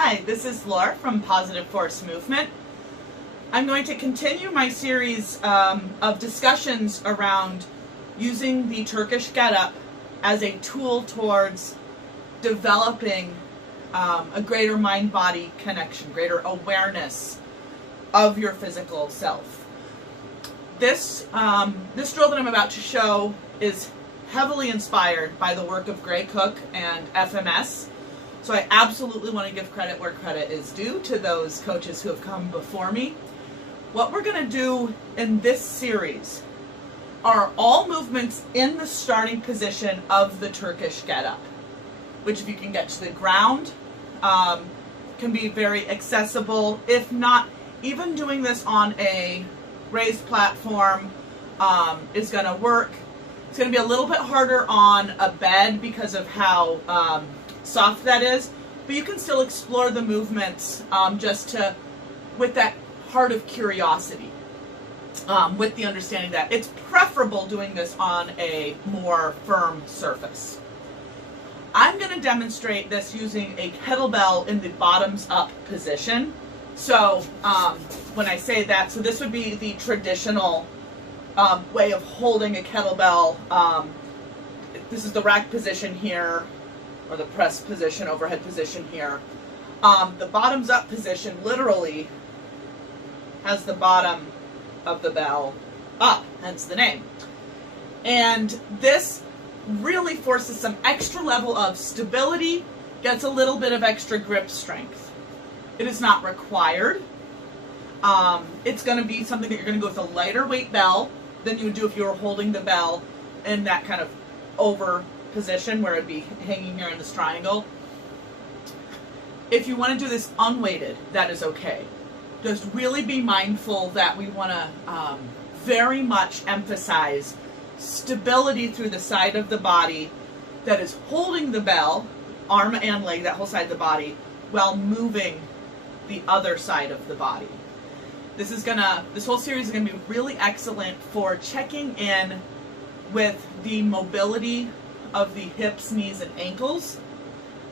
Hi, this is Laura from Positive Force Movement. I'm going to continue my series of discussions around using the Turkish get-up as a tool towards developing a greater mind-body connection, greater awareness of your physical self. This drill that I'm about to show is heavily inspired by the work of Gray Cook and FMS. So I absolutely want to give credit where credit is due to those coaches who have come before me. What we're going to do in this series are all movements in the starting position of the Turkish get-up, which if you can get to the ground, can be very accessible. If not, even doing this on a raised platform is going to work. It's going to be a little bit harder on a bed because of how soft that is, but you can still explore the movements with that heart of curiosity, with the understanding that it's preferable doing this on a more firm surface. I'm going to demonstrate this using a kettlebell in the bottoms up position. So when I say that, so this would be the traditional way of holding a kettlebell. This is the rack position here, or the press position, overhead position here. The bottoms up position literally has the bottom of the bell up, hence the name. And this really forces some extra level of stability, gets a little bit of extra grip strength. It is not required. It's going to be something that you're going to go with a lighter weight bell than you would do if you were holding the bell in that kind of over position where it'd be hanging here in this triangle. If you want to do this unweighted, that is okay. Just really be mindful that we want to very much emphasize stability through the side of the body that is holding the bell, arm and leg, that whole side of the body, while moving the other side of the body. This whole series is going to be really excellent for checking in with the mobility of the hips, knees, and ankles,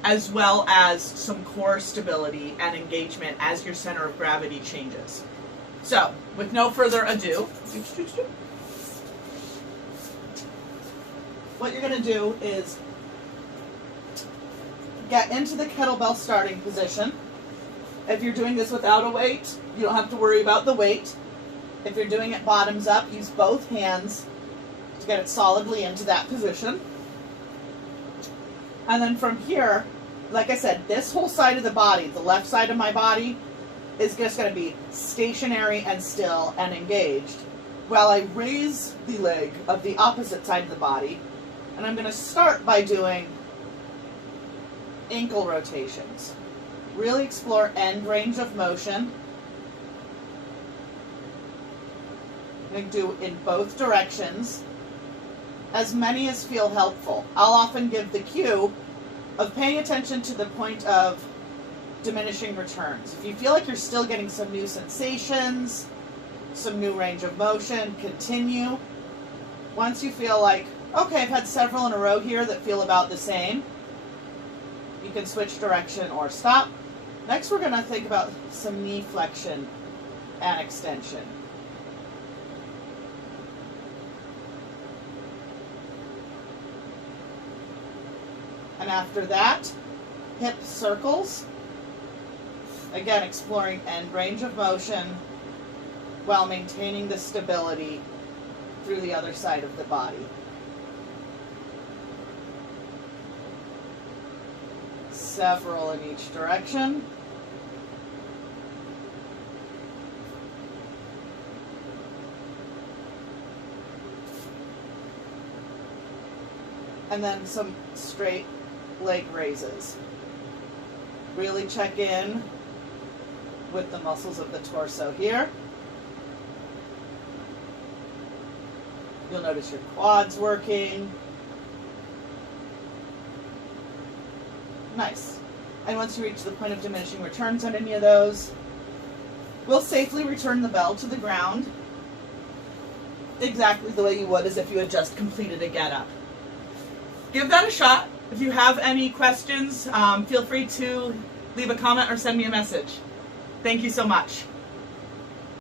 as well as some core stability and engagement as your center of gravity changes. So, with no further ado, what you're going to do is get into the kettlebell starting position. If you're doing this without a weight, you don't have to worry about the weight. If you're doing it bottoms up, use both hands to get it solidly into that position. And then from here, like I said, this whole side of the body, the left side of my body, is just going to be stationary and still and engaged, while I raise the leg of the opposite side of the body. And I'm going to start by doing ankle rotations. Really explore end range of motion. I'm going to do in both directions, as many as feel helpful. I'll often give the cue of paying attention to the point of diminishing returns. If you feel like you're still getting some new sensations, some new range of motion, continue. Once you feel like, okay, I've had several in a row here that feel about the same, you can switch direction or stop. Next, we're going to think about some knee flexion and extension. And after that, hip circles. Again, exploring end range of motion while maintaining the stability through the other side of the body. Several in each direction. And then some straight leg raises. Really check in with the muscles of the torso here. You'll notice your quads working. Nice. And once you reach the point of diminishing returns on any of those, we'll safely return the bell to the ground exactly the way you would as if you had just completed a get-up. Give that a shot. If you have any questions, feel free to leave a comment or send me a message. Thank you so much.